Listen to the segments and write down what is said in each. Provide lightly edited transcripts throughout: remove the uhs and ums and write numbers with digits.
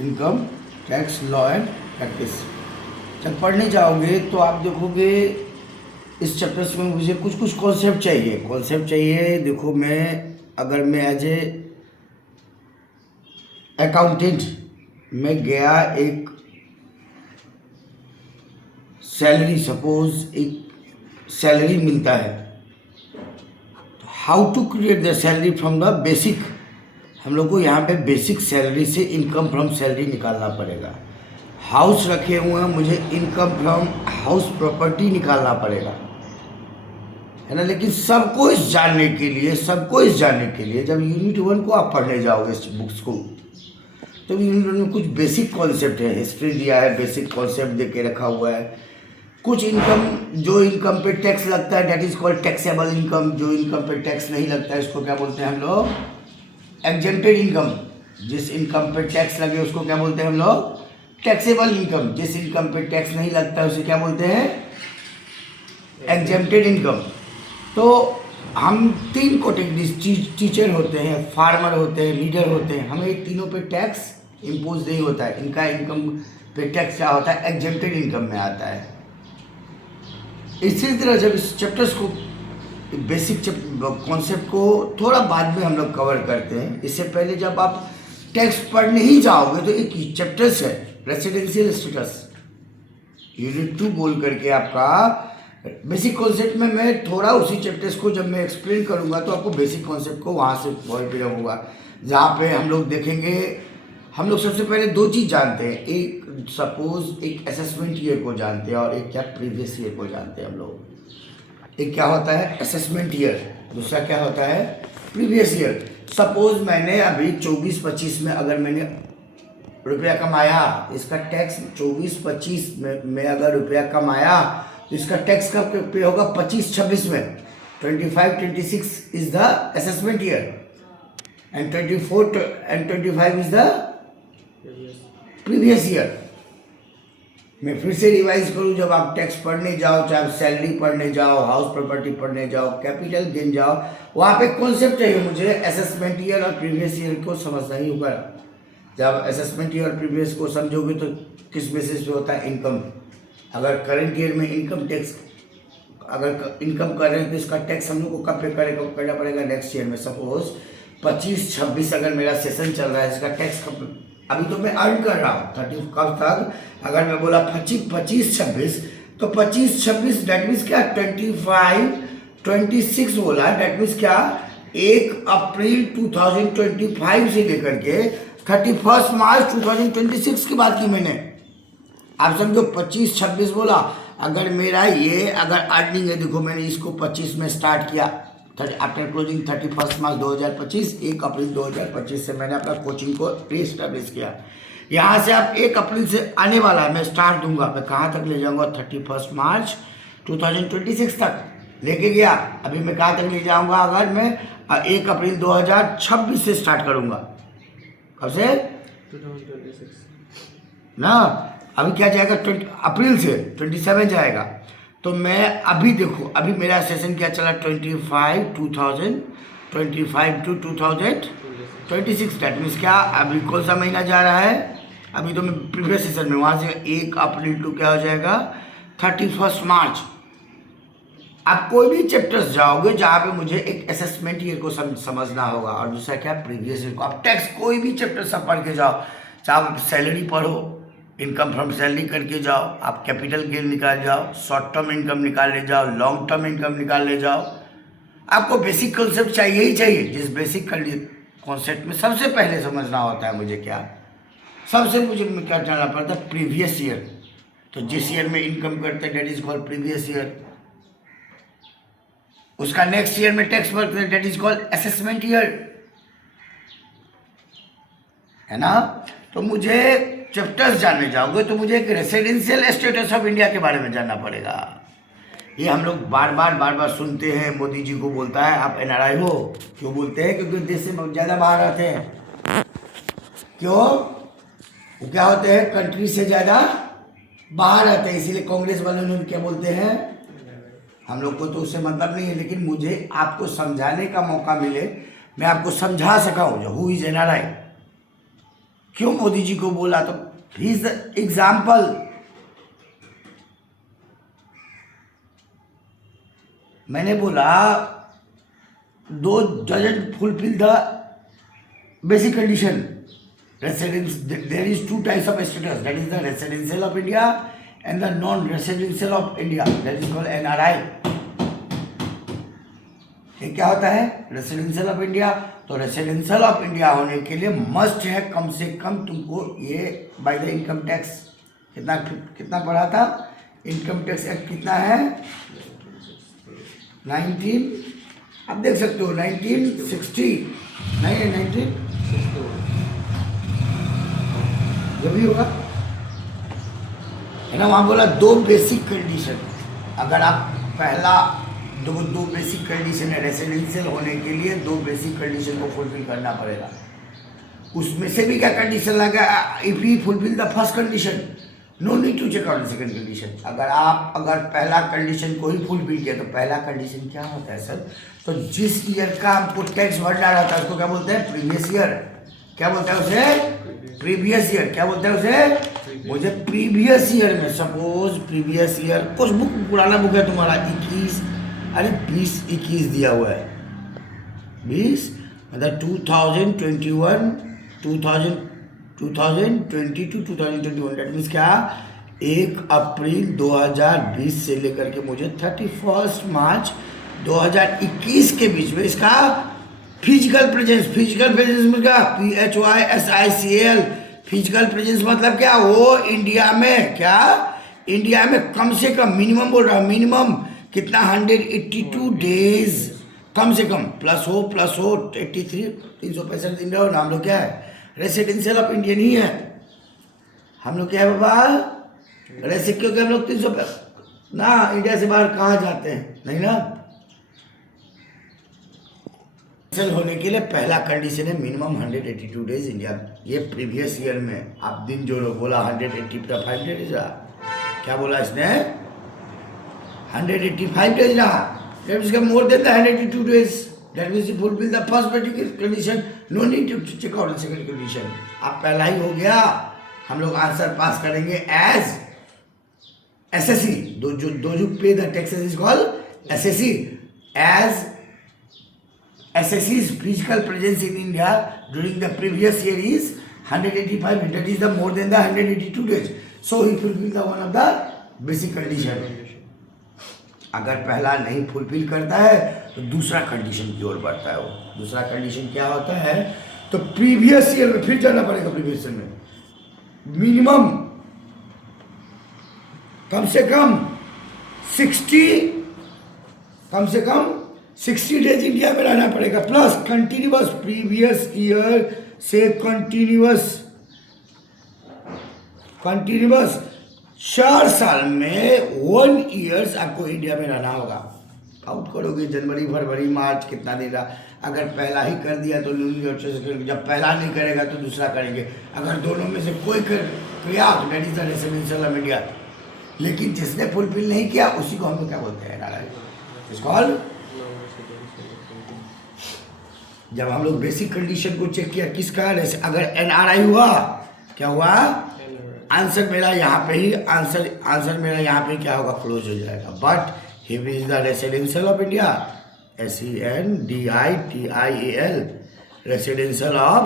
Income tax law and practice. जब पढ़ने जाओगे तो आप देखोगे इस चैप्टर्स में मुझे कुछ कुछ कॉन्सेप्ट चाहिए। देखो, अगर मैं एज ए अकाउंटेंट मैं गया, एक सैलरी, सपोज एक सैलरी मिलता है, तो how to create the salary from the basic. हम लोग को यहाँ पे बेसिक सैलरी से इनकम फ्रॉम सैलरी निकालना पड़ेगा। हाउस रखे हुए हैं, मुझे इनकम फ्रॉम हाउस प्रॉपर्टी निकालना पड़ेगा, है ना। लेकिन सबको इस जानने के लिए जब यूनिट 1 को आप पढ़ने जाओगे इस बुक्स को, तो यूनिट 1 में कुछ बेसिक कॉन्सेप्ट है, हिस्ट्री दिया है, बेसिक कॉन्सेप्ट दे के रखा हुआ है। कुछ इनकम, जो इनकम पे टैक्स लगता है that is called taxable income. जो इनकम पे टैक्स नहीं लगता है इसको क्या बोलते हैं हम लोग? Exempted income. जिस इनकम पे टैक्स लगे उसको क्या बोलते हैं हम लोग? Taxable income. जिस इनकम पे टैक्स नहीं लगता है उसे क्या बोलते हैं? Exempted income. तो हम 3 कैटेगरीज, टीचर होते हैं, फार्मर होते हैं, लीडर होते हैं, हमें इन तीनों पे टैक्स इम्पोज नहीं होता है। इनका इनकम पे टैक्स क्या होता है? एग्जेम्प्टेड इनकम में आता है। इसी तरह जब इस चैप्टर्स को, बेसिक कॉन्सेप्ट को थोड़ा बाद में हम लोग कवर करते हैं। इससे पहले जब आप टैक्स पढ़ने ही जाओगे तो एक चैप्टर्स है रेसिडेंशियल स्टेटस, यूनिट 2 बोल करके आपका बेसिक कॉन्सेप्ट में मैं थोड़ा उसी चैप्टर्स को जब मैं एक्सप्लेन करूंगा तो आपको बेसिक कॉन्सेप्ट को वहाँ से पॉइंट पे होगा, जहाँ पे हम लोग देखेंगे। हम लोग सबसे पहले 2 चीज़ जानते हैं, एक सपोज एक असेसमेंट ईयर को जानते हैं और एक क्या प्रीवियस ईयर को जानते हैं हम लोग। एक क्या होता है? असेसमेंट ईयर, दूसरा क्या होता है? Previous year. सपोज मैंने अभी 24-25 में अगर मैंने रुपया कमाया, इसका टैक्स 24-25 में अगर रुपया कमाया तो इसका टैक्स कब पे होगा? 25-26 में। 25-26 is the assessment year and 24 and 25 is the previous year. मैं फिर से रिवाइज करूं, जब आप टैक्स पढ़ने जाओ, चाहे आप सैलरी पढ़ने जाओ, हाउस प्रॉपर्टी पढ़ने जाओ, कैपिटल गेन जाओ, वहाँ पे कॉन्सेप्ट चाहिए मुझे असेसमेंट ईयर और प्रीवियस ईयर को समझना ही होगा। जब असेसमेंट ईयर और प्रीवियस को समझोगे तो किस बेसिस पे होता है? इनकम। अगर करंट ईयर में इनकम टैक्स, अगर इनकम कर रहे हैं तो इसका टैक्स हम लोग को कब पे करना पड़ेगा? नेक्स्ट ईयर में। सपोज 25-26 अगर मेरा सेशन चल रहा है, इसका टैक्स कब? अभी तो मैं अर्न कर रहा हूँ 30 कब तक? अगर मैं बोला 25-26 तो 25-26 डेट मीन्स क्या? 25-26 बोला, डेट मीन्स क्या? 1 अप्रैल 2025 से लेकर के 31 मार्च 2026 की बात की मैंने। आप समझो 25-26 बोला। अगर मेरा ये अगर अर्निंग है, देखो मैंने इसको 25 में स्टार्ट किया, आफ्टर क्लोजिंग 31 मार्च 2025, 1 अप्रैल 2025 से मैंने अपना कोचिंग को रीस्टैब्लिश किया। यहाँ से आप 1 अप्रैल से आने वाला है, मैं स्टार्ट दूंगा, मैं कहाँ तक ले जाऊँगा? 31 मार्च 2026 तक लेके गया। अभी मैं कहाँ तक ले जाऊँगा? अगर मैं 1 अप्रैल 2026 से स्टार्ट करूँगा, कब से? 2026 ना, अभी क्या जाएगा? 20 अप्रैल से 27 जाएगा। तो मैं अभी देखो, अभी मेरा सेशन क्या चला? 25 टू 2026। डेट मीन्स क्या? अभी कौन सा महीना जा रहा है? अभी तो मैं प्रीवियस सेशन में, वहाँ से 1 अप्रैल टू क्या हो जाएगा? 31 मार्च। आप कोई भी चैप्टर्स जाओगे जहाँ पे मुझे एक असेसमेंट ईयर को समझना होगा, और दूसरा क्या? प्रीवियस ईयर को। आप टैक्स कोई भी चैप्टर सब पढ़ के जाओ, चाहे आप सैलरी पढ़ो, इनकम फ्रॉम सैलरी करके जाओ, आप कैपिटल गेन निकाल जाओ, शॉर्ट टर्म इनकम निकाल ले जाओ, लॉन्ग टर्म इनकम निकाल ले जाओ, आपको बेसिक कॉन्सेप्ट चाहिए ही चाहिए। जिस बेसिक कॉन्सेप्ट में सबसे पहले समझना होता है मुझे क्या? सबसे मुझे क्या जानना पड़ता है? Previous year. तो जिस ईयर में इनकम करते हैं that is called previous year, उसका नेक्स्ट ईयर में टैक्स भरते हैं that is called assessment year, है ना। तो मुझे चैप्टर्स जानने जाओगे तो मुझे एक रेसिडेंशियल स्टेटस ऑफ इंडिया के बारे में जानना पड़ेगा। ये हम लोग बार बार सुनते हैं, मोदी जी को बोलता है आप एनआरआई हो। क्यों बोलते हैं? क्योंकि देश से ज़्यादा बाहर आते हैं। क्यों? वो क्या होते हैं? कंट्री से ज़्यादा बाहर आते हैं, इसीलिए कांग्रेस वालों ने क्या बोलते हैं? हम लोग को तो उससे मतलब नहीं है, लेकिन मुझे आपको समझाने का मौका मिले, मैं आपको समझा सका हूँ जो हु इज एनआरआई, क्यों मोदी जी को बोला? तो ही इज द एग्जाम्पल। मैंने बोला दो doesn't fulfill the basic condition. Residence, there is two types of status, that is the residential of India and the non-residential of India, that is called NRI. ये क्या होता है? Residential of India. तो residential of India होने के लिए must है कम से कम तुमको ये बाय द इनकम टैक्स कितना पढ़ा था? इनकम टैक्स एक्ट कितना है? 19, आप देख सकते हो 1960 नहीं है 19 जब भी होगा है ना। वहाँ बोला दो बेसिक कंडीशन, अगर आप पहला दो बेसिक कंडीशन है रेसिडेंशियल होने के लिए, दो बेसिक कंडीशन को फुलफिल करना पड़ेगा। उसमें से भी क्या कंडीशन लगा? If you fulfil the first condition no need to check out the second condition. अगर पहला कंडीशन को ही फुलफिल किया तो पहला कंडीशन क्या होता है सर? तो जिस ईयर का हमको टैक्स भरना रहता है उसको क्या बोलते हैं? Previous year. क्या बोलता है उसे? Previous year. क्या बोलता है उसे? मुझे प्रीवियस ईयर में, सपोज प्रीवियस ईयर कुछ बुक पुराना बुक है तुम्हारा 20-21 दिया हुआ है, 20 मतलब 2021 2020 to 2021, डेट मीन्स क्या? 1 अप्रैल 2020 से लेकर के मुझे 31 मार्च 2021 के बीच में इसका फिजिकल प्रेजेंस में क्या? PHYSICAL फिजिकल प्रेजेंस मतलब क्या? वो इंडिया में क्या? इंडिया में कम से कम, मिनिमम बोल रहा हूँ, मिनिमम कितना? 182 डेज कम से कम, प्लस हो 83 365 दिन रहो ना। हम लोग क्या है? रेसिडेंशियल ऑफ इंडिया नहीं है हम लोग। क्या है बाबा? रेसिड क्योंकि हम लोग 300 ना इंडिया से बाहर कहाँ जाते हैं? नहीं ना। रेसिडेंशियल होने के लिए पहला कंडीशन है मिनिमम 182 डेज इंडिया। ये प्रीवियस ईयर में आप दिन जोड़ो, बोला 185 डेज रहा। क्या बोला इसने? 185 डेज रहा। That is more than the 182 days. That means you fulfill the first particular condition. No need to check out the second condition. अब पहला ही हो गया। हम लोग आंसर पास करेंगे एज SSE. दो जो पे the taxes is called SSE. As SSE's physical presence in India during the previous year is 185. That is the more than the 182 days. So he fulfill the one of the basic condition. अगर पहला नहीं fulfil करता है तो दूसरा condition की ओर बढ़ता है। वो दूसरा कंडीशन क्या होता है? तो प्रीवियस ईयर में फिर जाना पड़ेगा। प्रीवियस ईयर में मिनिमम कम से कम 60 डेज इंडिया में रहना पड़ेगा, प्लस कंटिन्यूअस प्रीवियस ईयर से कंटिन्यूअस 4 साल में 1 ईयर्स आपको इंडिया में रहना होगा। काउंट करोगे जनवरी फरवरी मार्च कितना दिन रहा। अगर पहला ही कर दिया तो जब पहला नहीं करेगा तो दूसरा करेंगे। अगर दोनों में से कोई किया तो that is the residential of India. लेकिन जिसने फुलफिल नहीं किया उसी को हम लोग क्या बोलते हैं? NRI। इसको जब हम लोग बेसिक कंडीशन को चेक किया किसका? अगर NRI हुआ, क्या हुआ? आंसर मेरा यहाँ पे ही क्या होगा? क्लोज हो जाएगा। But he is the residential of India, SENDITIAL, residential of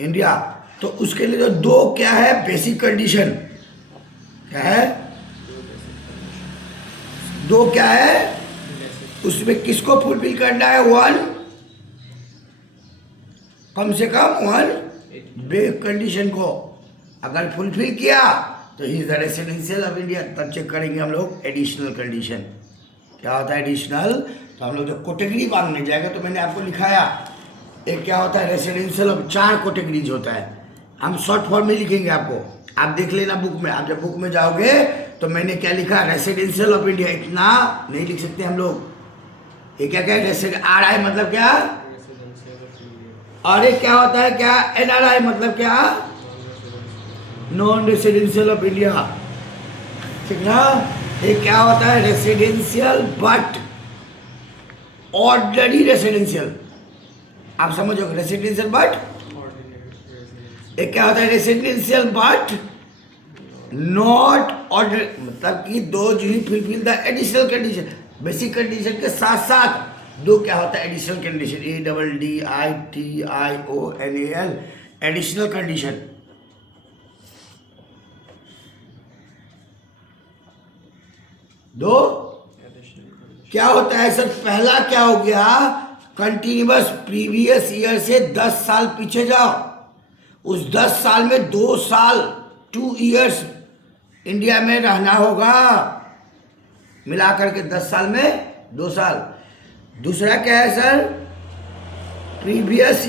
India. तो उसके लिए जो दो क्या है? बेसिक कंडीशन क्या है? दो क्या है? उसमें किसको फुलफिल करना है? 1 कम से कम 1 बेसिक कंडीशन को अगर फुलफिल किया तो he is the residential of India. तब चेक करेंगे हम लोग एडिशनल कंडीशन। क्या होता है एडिशनल? तो हम लोग जब कैटेगरी मांगने जाएगा तो मैंने आपको लिखाया एक क्या होता है रेसिडेंशियल ऑफ 4 कैटेगरीज होता है। हम शॉर्ट फॉर्म में लिखेंगे आपको, आप देख लेना बुक में। आप जब बुक में जाओगे तो मैंने क्या लिखा? Residential of India. इतना नहीं लिख सकते हम लोग। ये क्या क्या है? RI मतलब क्या? और ये क्या होता है? क्या NRI मतलब क्या? Non residential of India. ठीक ना? ये क्या होता है? Residential but ordinary residential. आप समझोगे रेसिडेंशियल बट एक क्या होता है रेसिडेंशियल बट नॉट ऑर्डर, मतलब कि दो जो fulfil the additional condition, basic condition के साथ साथ दो क्या होता है additional condition, ADDITIONAL, additional condition. दो क्या होता है सर, पहला क्या हो गया, कंटिन्यूअस प्रीवियस ईयर से 10 साल पीछे जाओ, उस 10 साल में 2 साल 2 इयर्स इंडिया में रहना होगा, मिलाकर के 10 साल में 2 साल। दूसरा क्या है सर, प्रीवियस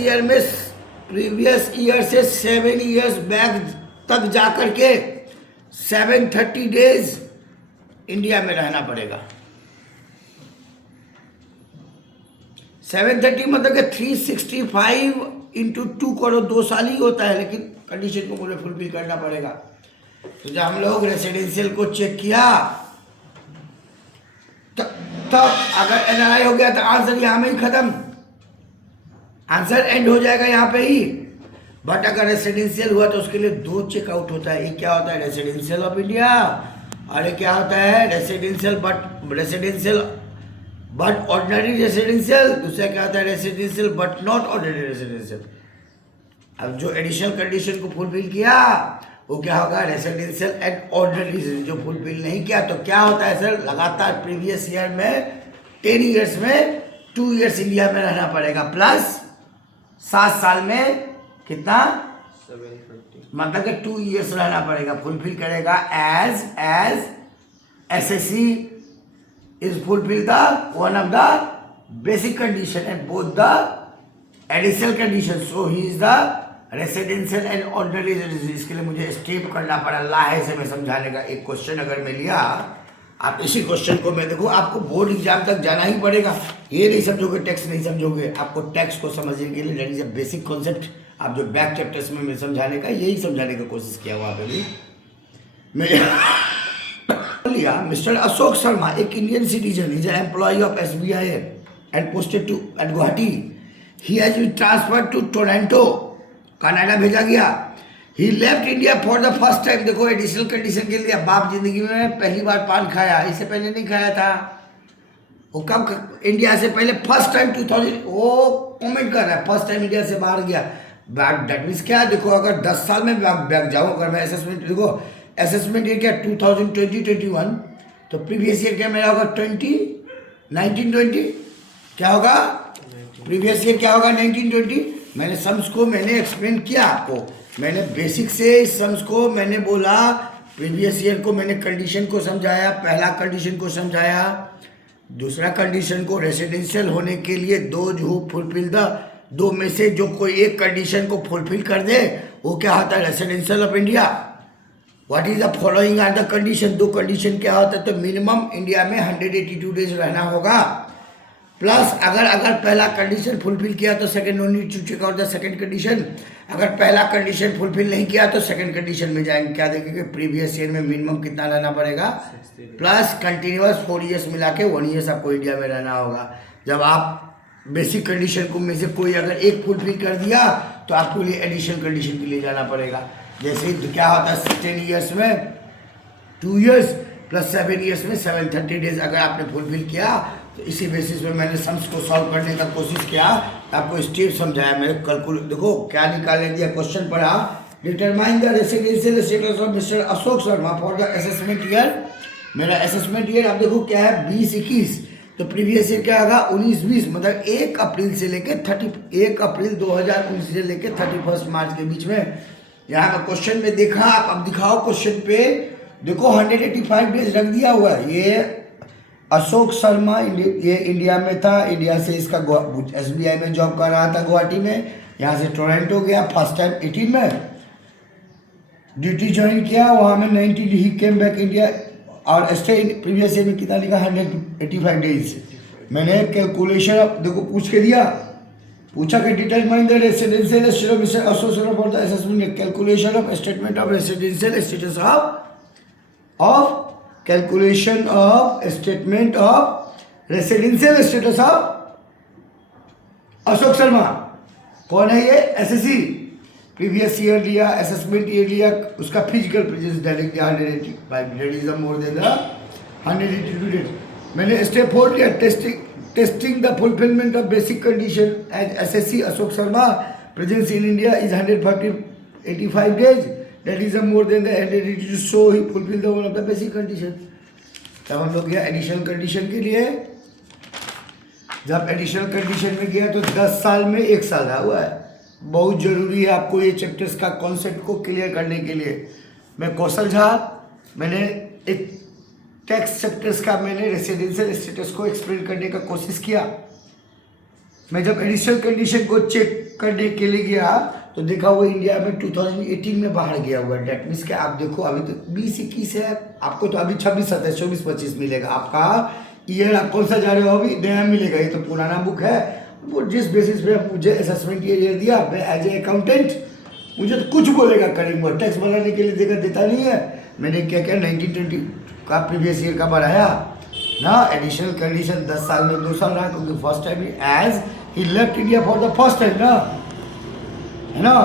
ईयर से 7 इयर्स बैक तक जाकर के 730 डेज इंडिया में रहना पड़ेगा। 730 मतलब कि 365 इंटू 2 करो, 2 साल ही होता है, लेकिन कंडीशन को मुझे फुलफिल करना पड़ेगा। तो जब हम लोग रेसिडेंशियल को चेक किया तब अगर एनआरआई हो गया तो आंसर यहाँ में ही खत्म, आंसर एंड हो जाएगा यहाँ पे ही। बट अगर रेसिडेंशियल हुआ तो उसके लिए 2 चेकआउट होता है, एक क्या होता है रेसिडेंशियल ऑफ इंडिया, और एक क्या होता है रेसिडेंशियल बट ऑर्डिनरी रेसिडेंशियल, दूसरा क्या होता है residential but not ordinary residential. अब जो एडिशनल कंडीशन को फुलफिल किया वो क्या होगा रेसिडेंशियल एंड ऑर्डिनरी, जो फुलफिल नहीं किया तो क्या होता है सर, लगातार प्रीवियस ईयर में 10 ईयर्स में 2 ईयर्स इंडिया में रहना पड़ेगा, प्लस 7 साल में कितना 730, मतलब कि 2 ईयर्स रहना पड़ेगा, फुलफिल करेगा as SSC is fulfill the one of the basic condition and both the additional condition, so he is the residential and ordinary residence। इसके लिए मुझे स्टेप करना पड़ा लाहे से मैं समझाने का। एक क्वेश्चन अगर मैं लिया, आप इसी क्वेश्चन को मैं देखो, आपको बोर्ड एग्जाम तक जाना ही पड़ेगा, ये नहीं समझोगे टेक्स्ट नहीं समझोगे, आपको टेक्स्ट को समझने के लिए that is a basic concept. आप जो बैक चैप्टर्स में मैं समझाने का यही समझाने का कोशिश किया वहाँ पे भी मैं लिया। मिस्टर अशोक शर्मा एक Indian citizen, is an employ of SBI and posted to at Guwahati, he has been transferred to Toronto, Canada भेजा गया। He left India for the first time, देखो एडिशनल कंडीशन के लिए बाप जिंदगी में पहली बार पान खाया, इससे पहले नहीं खाया था। वो कब इंडिया से पहले फर्स्ट टाइम 2000, वो कमेंट कर रहा है फर्स्ट टाइम इंडिया से बाहर गया। दैट मीन्स क्या, देखो अगर 10 साल में बैक जाऊँ, अगर मैं असेसमेंट देखो असेसमेंट ईयर क्या 2020-21, तो प्रीवियस ईयर क्या मेरा होगा 19-20 क्या होगा, प्रीवियस ईयर क्या होगा 19-20। मैंने सम्स को मैंने एक्सप्लेन किया आपको, मैंने बेसिक से इस सम्स को मैंने बोला, प्रीवियस ईयर को मैंने कंडीशन को समझाया, पहला कंडीशन को समझाया, दूसरा कंडीशन को रेसिडेंशियल होने के लिए दो फुलफिल द, दो में से जो कोई एक कंडीशन को फुलफिल कर दे वो क्या होता है residential of India. What is the following are the condition, दो कंडीशन क्या होता है, तो मिनिमम इंडिया में 182 डेज रहना होगा, प्लस अगर पहला कंडीशन फुलफिल किया तो second no need to check out the second condition, अगर पहला कंडीशन फुलफिल नहीं किया तो सेकंड कंडीशन में जाएंगे, क्या देखेंगे प्रीवियस ईयर में मिनिमम कितना रहना पड़ेगा, प्लस कंटिन्यूअस 4 ईयर्स मिला के 1 ईयर्स आपको इंडिया में रहना होगा। जब आप बेसिक कंडीशन को में से कोई अगर एक फुलफिल कर दिया तो आपको लिए एडिशनल कंडीशन के लिए जाना पड़ेगा। जैसे क्या होता है 10 ईयर्स में 2 ईयर्स प्लस 7 ईयर्स में 730 डेज अगर आपने फुलफिल किया, तो इसी बेसिस पे मैंने सम्स को सॉल्व करने का कोशिश किया, आपको स्टेप समझाया, मैंने कैलकुलेट देखो क्या निकालने दिया, क्वेश्चन पढ़ा, determine the residential status of Mister Ashok Sharma for the assessment year. मेरा असेसमेंट ईयर आप देखो क्या है 20-21, तो प्रीवियस ईयर क्या होगा 19-20, मतलब 1 अप्रैल से लेके 1 अप्रैल 2019 से लेके 31 मार्च के बीच में। यहाँ का क्वेश्चन में देखा, आप अब दिखाओ क्वेश्चन पे देखो 185 डेज रख दिया हुआ है। ये अशोक शर्मा ये इंडिया में था, इंडिया से इसका SBI में जॉब कर रहा था गुवाहाटी में, यहाँ से टोरंटो गया फर्स्ट टाइम 18 में ड्यूटी ज्वाइन किया, वहाँ में 90 ही केम बैक इंडिया, और स्टे प्रीवियस ईयर में कितना लिखा 185 डेज। मैंने कैलकुलेशन अब देखो पूछ के दिया, पूछा कि determine the residential status of Mister Ashok Sharma for the assessment, calculation of statement of residential status of calculation of statement of residential status of Ashok Sharma. कौन है ये SSC, प्रीवियस ईयर लिया, असेसमेंट ईयर लिया, उसका physical presence direct 185 that is more than the 182 days. मैंने step 4 लिया, testing the fulfilment of basic condition as SSC Ashok Sharma presence in India is 185 days, that is more than the 182 so he fulfill the one of the basic condition। तब हम लोग गया additional condition के लिए। जब additional condition में गया तो 10 साल में 1 साल रहा हुआ है। बहुत ज़रूरी है आपको ये चैप्टर्स का कॉन्सेप्ट को क्लियर करने के लिए। मैं कौशल झा, मैंने एक टैक्स चैप्टर्स का मैंने रेसिडेंशियल स्टेटस को एक्सप्लेन करने का कोशिश किया। मैं जब एडिशनल कंडीशन को चेक करने के लिए गया तो देखा वो इंडिया में 2018 में बाहर गया हुआ है। डेट मीन्स के आप देखो अभी तो 20-21 है, आपको तो अभी 26-27 24-25 मिलेगा। आपका ईयर आप कौन सा जा रहे हो अभी नया मिलेगा, ये तो पुराना बुक है। वो जिस बेसिस पे मुझे असेसमेंट ईयर दिया, मैं एज ए अकाउंटेंट मुझे तो कुछ बोलेगा करेंगे, टैक्स बनाने के लिए देता नहीं है। मैंने क्या किया 1920 का प्रीवियस ईयर का बढ़ाया ना। एडिशनल कंडीशन 10 साल में 2 साल रहा, क्योंकि फर्स्ट टाइम एज ही left India for the first time ना, है ना।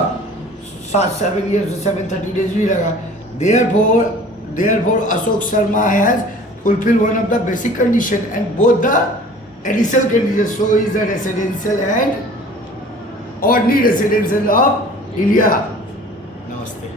7 years 730 days भी लगा। Therefore Ashok Sharma has fulfilled one of the basic condition and both the additional conditions, so is the residential and ordinary residential of India। नमस्ते।